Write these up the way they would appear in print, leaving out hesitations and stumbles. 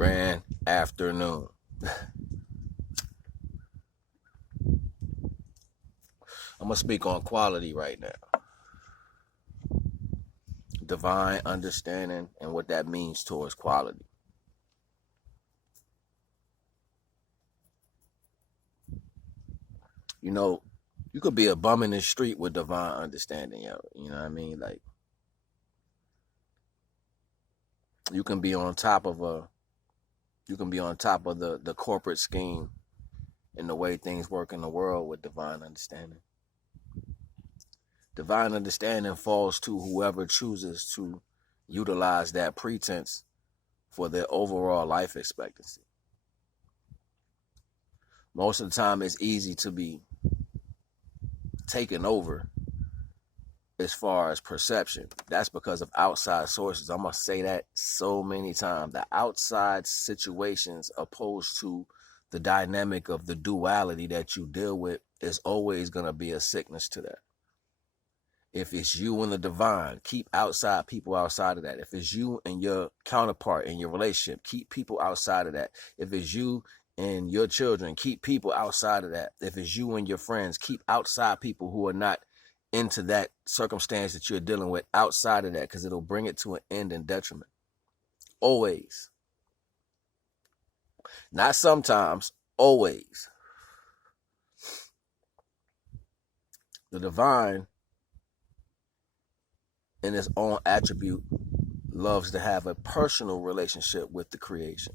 Grand afternoon. I'm going to speak on quality right now. Divine understanding and what that means towards quality. You know, you could be a bum in the street with divine understanding, yo. You know what I mean? Like, you can be on top of the corporate scheme and the way things work in the world with divine understanding. Divine understanding falls to whoever chooses to utilize that pretense for their overall life expectancy. Most of the time, it's easy to be taken over as far as perception. That's because of outside sources. I'm going to say that so many times. The outside situations opposed to the dynamic of the duality that you deal with is always going to be a sickness to that. If it's you and the divine, keep outside people outside of that. If it's you and your counterpart in your relationship, keep people outside of that. If it's you and your children, keep people outside of that. If it's you and your friends, keep outside people who are not into that circumstance that you're dealing with outside of that, because it'll bring it to an end in detriment. Always. Not sometimes, always. The divine, in its own attribute, loves to have a personal relationship with the creation.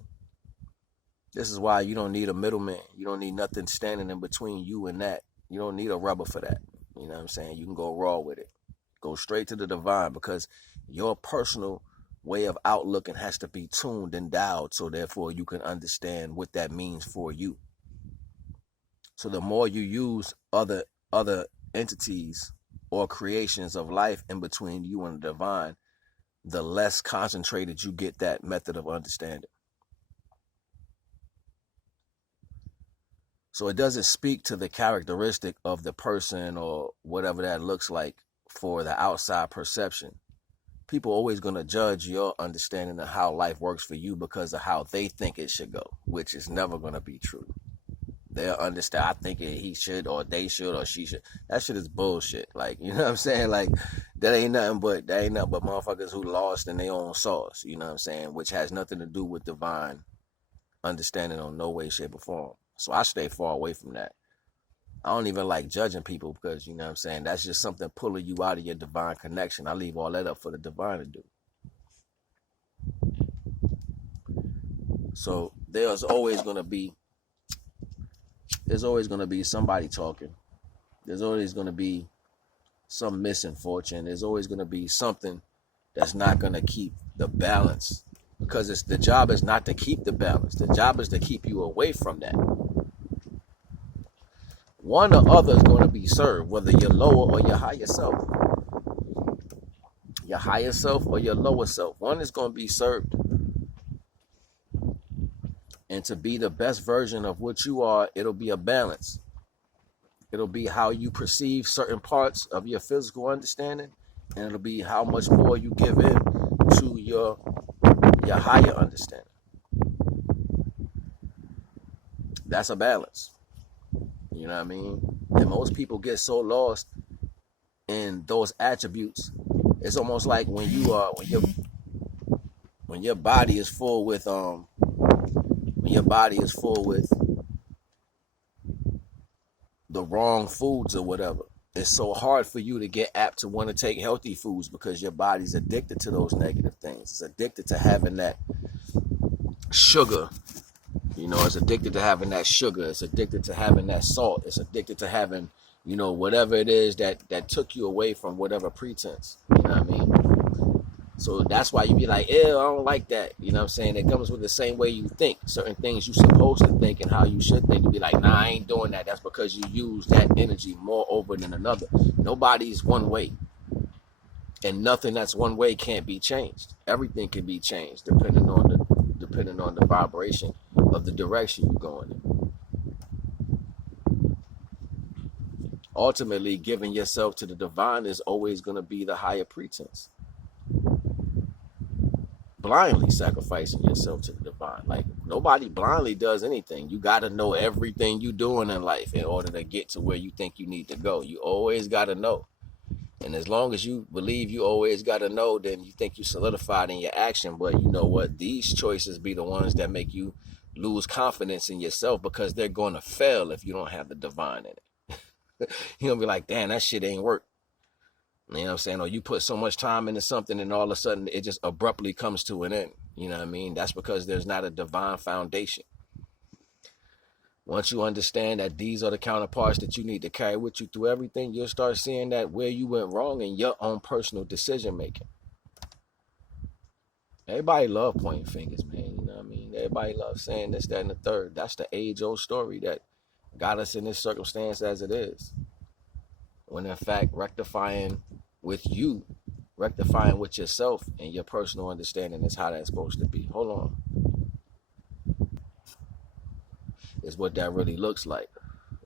This is why you don't need a middleman. You don't need nothing standing in between you and that. You don't need a rubber for that. You know what I'm saying? You can go raw with it. Go straight to the divine, because your personal way of outlooking has to be tuned and dialed, so therefore you can understand what that means for you. So the more you use other entities or creations of life in between you and the divine, the less concentrated you get that method of understanding. So it doesn't speak to the characteristic of the person or whatever that looks like for the outside perception. People are always going to judge your understanding of how life works for you because of how they think it should go, which is never going to be true. They'll understand, I think he should, or they should, or she should. That shit is bullshit. Like, you know what I'm saying? Like, that ain't nothing but motherfuckers who lost in their own sauce, you know what I'm saying? Which has nothing to do with divine understanding on no way, shape, or form. So I stay far away from that. I don't even like judging people because, you know what I'm saying, that's just something pulling you out of your divine connection. I leave all that up for the divine to do. So there's always going to be somebody talking. There's always going to be some misfortune. There's always going to be something that's not going to keep the balance, because the job is not to keep the balance. The job is to keep you away from that. One or other is going to be served, whether you're lower or your higher self. Your higher self or your lower self. One is going to be served. And to be the best version of what you are, it'll be a balance. It'll be how you perceive certain parts of your physical understanding, and it'll be how much more you give in to your higher understanding. That's a balance. You know what I mean? And most people get so lost in those attributes. It's almost like when your body is full with the wrong foods or whatever. It's so hard for you to get apt to want to take healthy foods because your body's addicted to those negative things. It's addicted to having that sugar. You know, it's addicted to having that sugar. It's addicted to having that salt. It's addicted to having, you know, whatever it is that took you away from whatever pretense. You know what I mean? So that's why you be like, ew, I don't like that. You know what I'm saying? It comes with the same way you think. Certain things you're supposed to think and how you should think. You be like, nah, I ain't doing that. That's because you use that energy more over than another. Nobody's one way. And nothing that's one way can't be changed. Everything can be changed depending on the vibration of the direction you're going in. Ultimately, giving yourself to the divine is always going to be the higher pretense. blindly sacrificing yourself to the divine. Like, nobody blindly does anything. You got to know everything you're doing in life in order to get to where you think you need to go. You always got to know. And as long as you believe you always got to know, then you think you solidified in your action. But you know what? These choices be the ones that make you lose confidence in yourself, because they're going to fail if you don't have the divine in it. You're going to be like, damn, that shit ain't work. You know what I'm saying? Or you put so much time into something and all of a sudden it just abruptly comes to an end. You know what I mean? That's because there's not a divine foundation. Once you understand that these are the counterparts that you need to carry with you through everything, you'll start seeing that where you went wrong in your own personal decision making. Everybody love pointing fingers, man. You know what I mean? Everybody loves saying this, that, and the third. That's the age-old story that got us in this circumstance as it is. When in fact, rectifying with yourself and your personal understanding is how that's supposed to be. Hold on. Is what that really looks like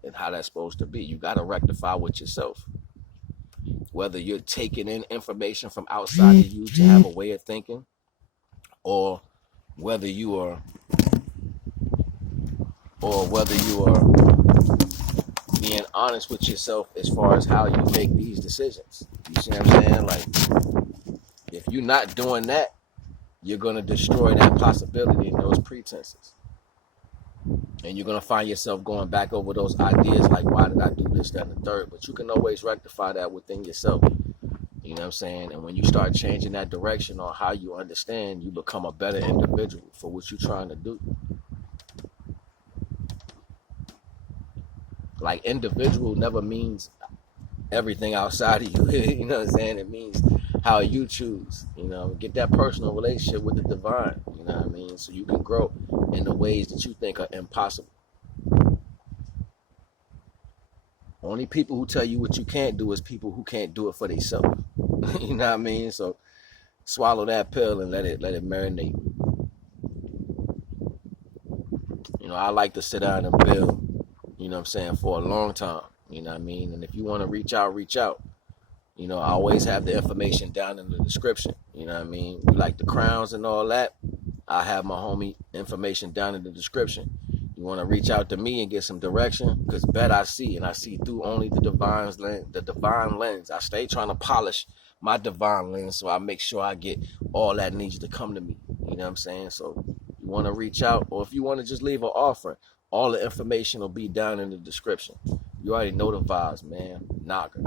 and how that's supposed to be. You got to rectify with yourself. Whether you're taking in information from outside of you to have a way of thinking, or whether you are being honest with yourself as far as how you make these decisions. You see what I'm saying? Like, if you're not doing that, you're going to destroy that possibility and those pretenses. And you're going to find yourself going back over those ideas like, why did I do this, that, and the third? But you can always rectify that within yourself. You know what I'm saying? And when you start changing that direction on how you understand, you become a better individual for what you're trying to do. Like, individual never means everything outside of you. You know what I'm saying? It means how you choose. You know, get that personal relationship with the divine. You know what I mean? So you can grow in the ways that you think are impossible. Only people who tell you what you can't do is people who can't do it for themselves. You know what I mean? So swallow that pill and let it marinate. You know, I like to sit down and build, you know what I'm saying, for a long time. You know what I mean? And if you want to reach out, reach out. You know, I always have the information down in the description. You know what I mean? You like the crowns and all that, I have my homie information down in the description. You want to reach out to me and get some direction? Because bet I see, and I see through only the divine lens. I stay trying to polish my divine lens so I make sure I get all that needs to come to me. You know what I'm saying? So you want to reach out, or if you want to just leave an offering, all the information will be down in the description. You already know the vibes, man. NAGA.